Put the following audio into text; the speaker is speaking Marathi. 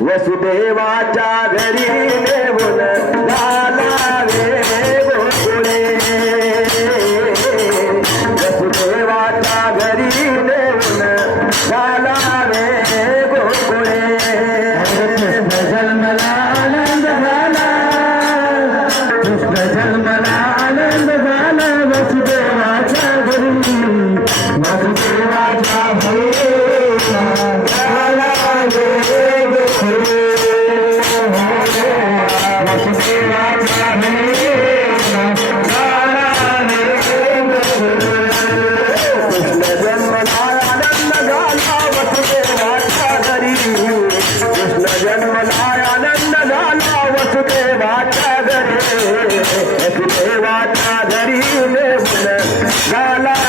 वसुदेवाच्या घरी नेऊन घालावे गोकुळे. वसुदेवाच्या घरी नेऊन घालावे गोकुळे. जन्मला आनंद झाला. कृष्ण जन्मला आनंद झाला. वसुदेवाच्या घरी. I'm